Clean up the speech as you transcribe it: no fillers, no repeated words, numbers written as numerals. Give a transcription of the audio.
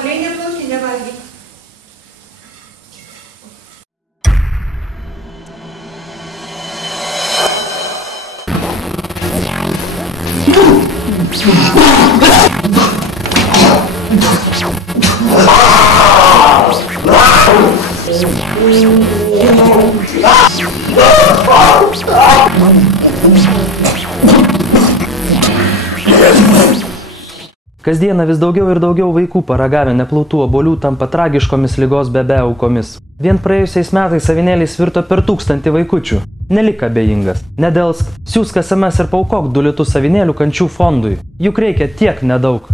Obuoliai neplauti, nevalgyk. Kasdieną vis daugiau ir daugiau vaikų paragavę neplautų obuolių tampa tragiškomis ligos bebe aukomis. Vien praėjusiais metais avinėliais virto per 1000 vaikučių. Nelik abejingas. Nedelsk, siųsk SMS ir paaukok 2 litus avinėlių kančių fondui. Juk reikia tiek nedaug.